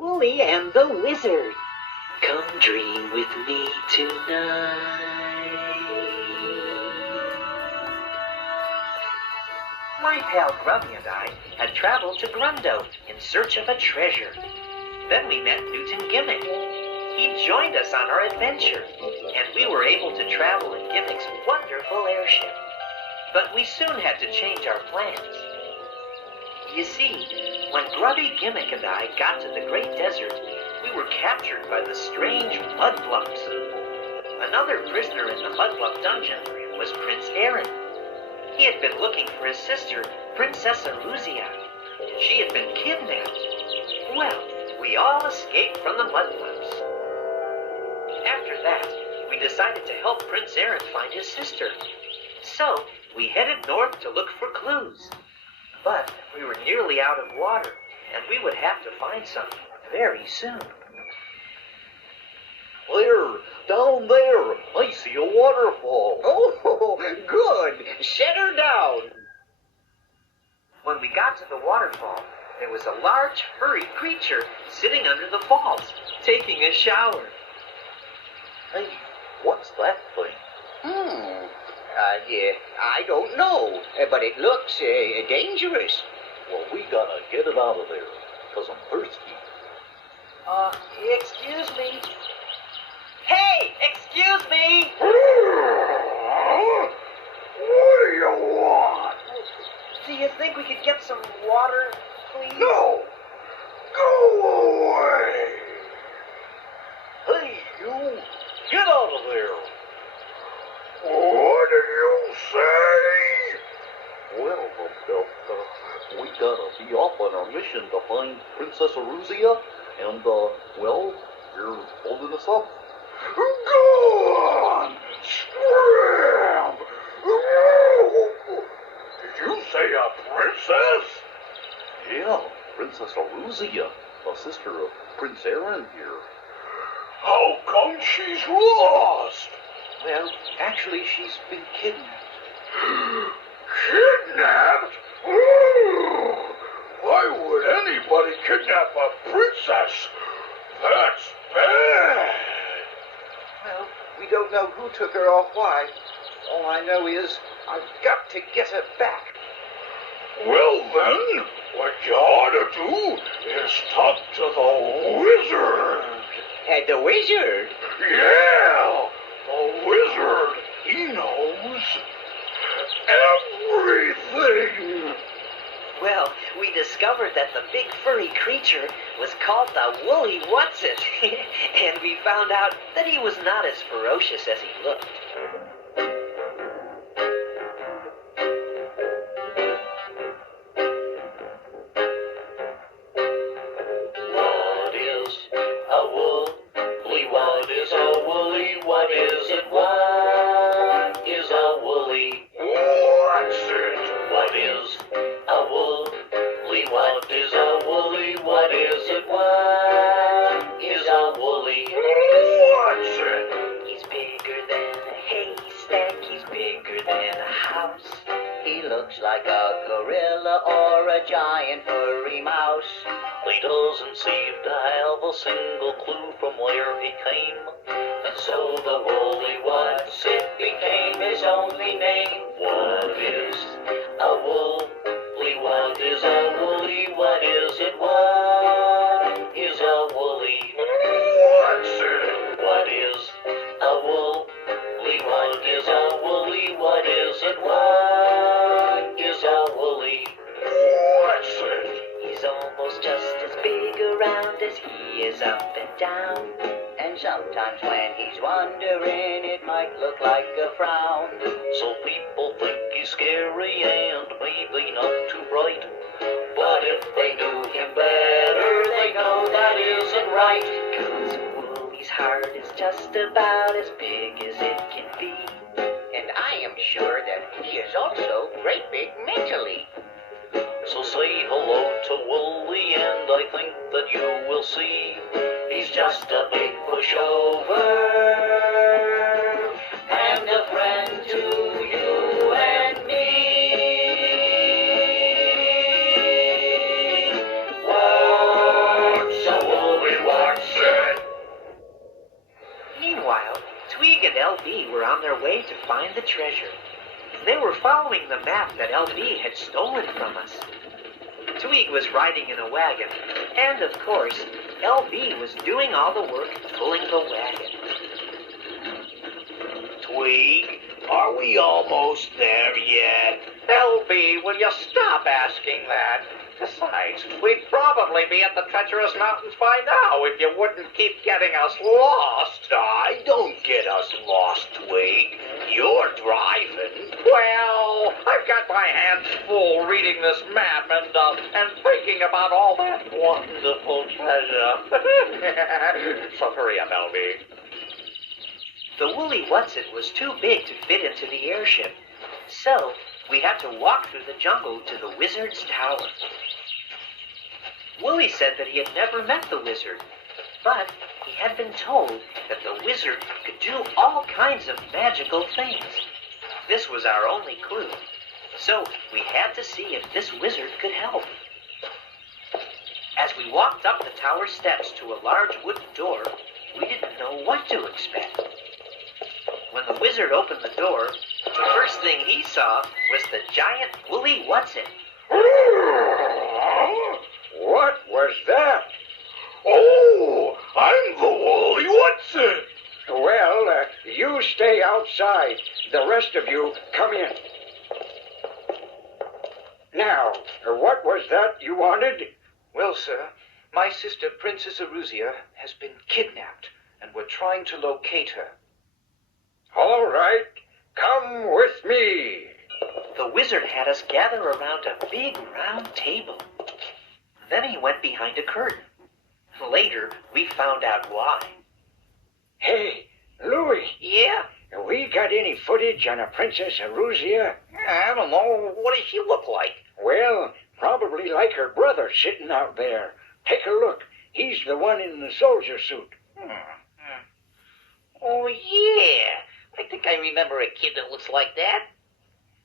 Woolly and the Wizard. Come dream with me tonight. My pal Grubby and I had traveled to Grundo in search of a treasure. Then we met Newton Gimmick. He joined us on our adventure, and we were able to travel in Gimmick's wonderful airship. But we soon had to change our plans. You see, when Grubby, Gimmick, and I got to the Great Desert, we were captured by the strange Mudflumps. Another prisoner in the Mudflump dungeon was Prince Aaron. He had been looking for his sister, Princess Eruzia. She had been kidnapped. Well, we all escaped from the Mudflumps. After that, we decided to help Prince Aaron find his sister. So, we headed north to look for clues. But we were nearly out of water, and we would have to find some very soon. There, down there, I see a waterfall. Oh, good. Set her down. When we got to the waterfall, there was a large, furry creature sitting under the falls, taking a shower. Hey, what's that thing? I don't know, but it looks dangerous. Well, we gotta get it out of there, 'cause I'm thirsty. Excuse me? Hey, excuse me! What do you want? Do you think we could get some water, please? No! Go away! Hey, you! Get out of there! What did you say? Well, we gotta be off on our mission to find Princess Eruzia, and, well, you're holding us up. Go on! Scram! Did you say a princess? Yeah, Princess Eruzia, the sister of Prince Aaron here. How come she's lost? Well, actually, she's been kidnapped. Kidnapped? Why would anybody kidnap a princess? That's bad. Well, we don't know who took her or why. All I know is I've got to get her back. Well then, what you ought to do is talk to the wizard. The wizard? Yeah, the wizard. He knows everything. Well, we discovered that the big furry creature was called the Woolly Whatsit, and we found out that he was not as ferocious as he looked. What is a woolly? What is a woolly? What is it? What is a woolly? What's it? What is a woolly? What is a woolly? What is it? What is a woolly? What's it? He's bigger than a haystack, he's bigger than a house. He looks like a gorilla or a giant furry mouse. He doesn't seem to have a single clue from where he came. And so the woolly Whatsit became his only name. What is a woolly? What is a woolly? What is it? What is a woolly? What's it? What is a woolly? What is a woolly? What is it? What is a woolly? What's it? He's almost just as big around as he is up and down. And sometimes when he's wandering, it might look like a frown. So people think he's scary and maybe not too bright. But if they knew him better, they know that isn't right. 'Cause Woolly's heart is just about as big as it can be. And I am sure that he is also great big mentally. So say hello to Woolly, and I think that you will see he's just a big pushover and a friend to you and me. What's a woolly? their way to find the treasure. They were following the map that LB had stolen from us. Tweeg was riding in a wagon, and of course, LB was doing all the work pulling the wagon. Tweeg, are we almost there yet? LB, will you stop asking that? Besides, we'd probably be at the treacherous mountains by now if you wouldn't keep getting us lost. I don't get us lost, Tweeg. You're driving. Well, I've got my hands full reading this map and thinking about all that wonderful treasure. So hurry up, LB. The Woolly Whatsit was too big to fit into the airship, so we had to walk through the jungle to the wizard's tower. Woolly said that he had never met the wizard, but he had been told that the wizard could do all kinds of magical things. This was our only clue, so we had to see if this wizard could help. As we walked up the tower steps to a large wooden door, we didn't know what to expect. When the wizard opened the door, the first thing he saw was the giant Woolly Whatsit. What was that? Oh, I'm the Woolly Whatsit. Well, you stay outside. The rest of you come in. Now, what was that you wanted? Well, sir, my sister, Princess Eruzia, has been kidnapped, and we're trying to locate her. All right, come with me. The wizard had us gather around a big round table. Then he went behind a curtain. Later, we found out why. Hey, Louis, Yeah? we got any footage on a Princess Eruzia? I don't know. What does she look like? Well, probably like her brother sitting out there. Take a look. He's the one in the soldier suit. Oh, yeah. I think I remember a kid that looks like that.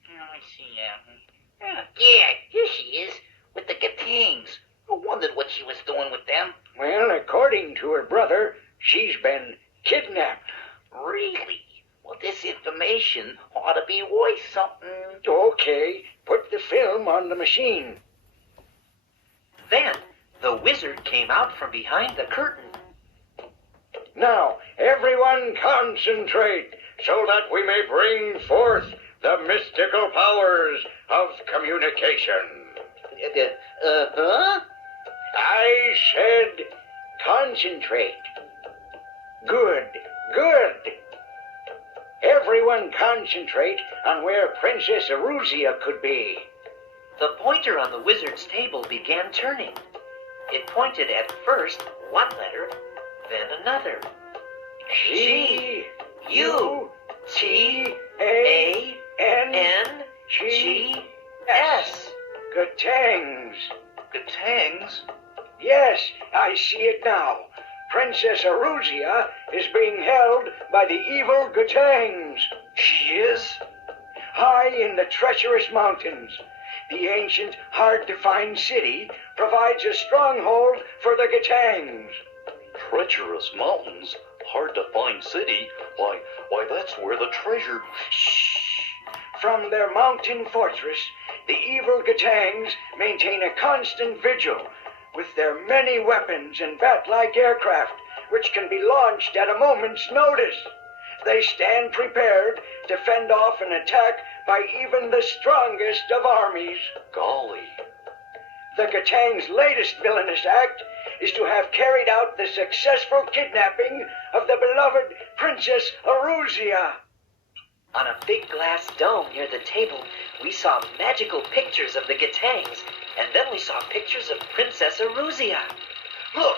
I see, yeah, here she is, with the Gatangs. I wondered what she was doing with them. Well, according to her brother, she's been kidnapped. Really? Well, this information ought to be worth something. Okay, put the film on the machine. Then, the wizard came out from behind the curtain. Now, everyone concentrate so that we may bring forth the mystical powers of communication. Huh? I said concentrate. Good, good. Everyone concentrate on where Princess Eruzia could be. The pointer on the wizard's table began turning. It pointed at first one letter, then another. G, U, T, A, N, N, G, S. Gatangs. Gatangs? Yes, I see it now. Princess Eruzia is being held by the evil Gatangs. She is? High in the treacherous mountains, the ancient, hard-to-find city provides a stronghold for the Gatangs. Treacherous mountains, hard-to-find city. Why, that's where the treasure... Shh! From their mountain fortress, the evil Gatangs maintain a constant vigil with their many weapons and bat-like aircraft, which can be launched at a moment's notice. They stand prepared to fend off an attack by even the strongest of armies. Golly. The Gatangs' latest villainous act is to have carried out the successful kidnapping of the beloved Princess Eruzia. On a big glass dome near the table, we saw magical pictures of the Gatangs, and then we saw pictures of Princess Eruzia. Look,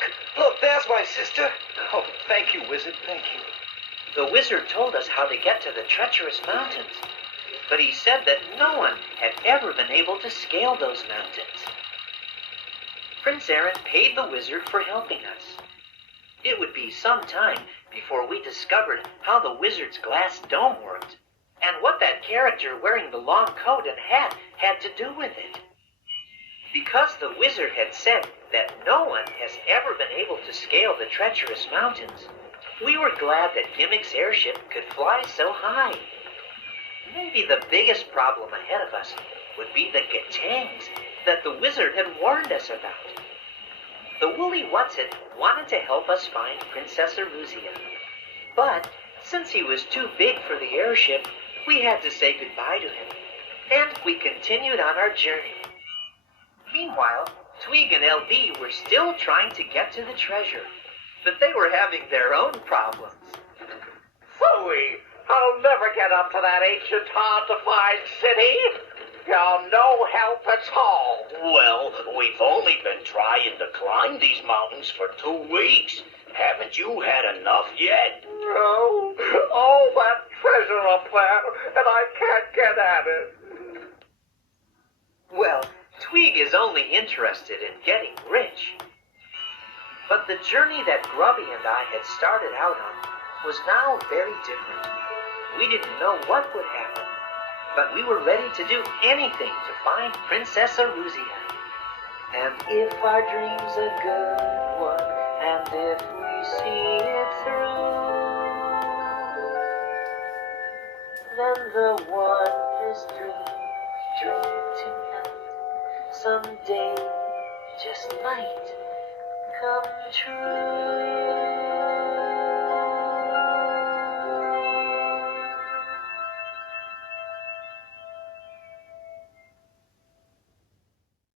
there's my sister. Oh, thank you, wizard, thank you. The wizard told us how to get to the treacherous mountains, but he said that no one had ever been able to scale those mountains. Prince Aaron paid the wizard for helping us. It would be some time before we discovered how the wizard's glass dome worked, and what that character wearing the long coat and hat had to do with it. Because the wizard had said that no one has ever been able to scale the treacherous mountains, We were glad that Gimmick's airship could fly so high. Maybe the biggest problem ahead of us would be the Gatangs that the wizard had warned us about. The Woolly Whatsit wanted to help us find Princess Eruzia. But since he was too big for the airship, we had to say goodbye to him. And we continued on our journey. Meanwhile, Tweeg and LB were still trying to get to the treasure, but they were having their own problems. Phooey! I'll never get up to that ancient, hard-to-find city. You're no help at all. Well, we've only been trying to climb these mountains for 2 weeks. Haven't you had enough yet? No, all that treasure up there, and I can't get at it. Well, Tweeg is only interested in getting rich. But the journey that Grubby and I had started out on was now very different. We didn't know what would happen, but we were ready to do anything to find Princess Eruzia. And if our dream's a good one, and if we see it through, then the wondrous dream tonight, someday just might come true.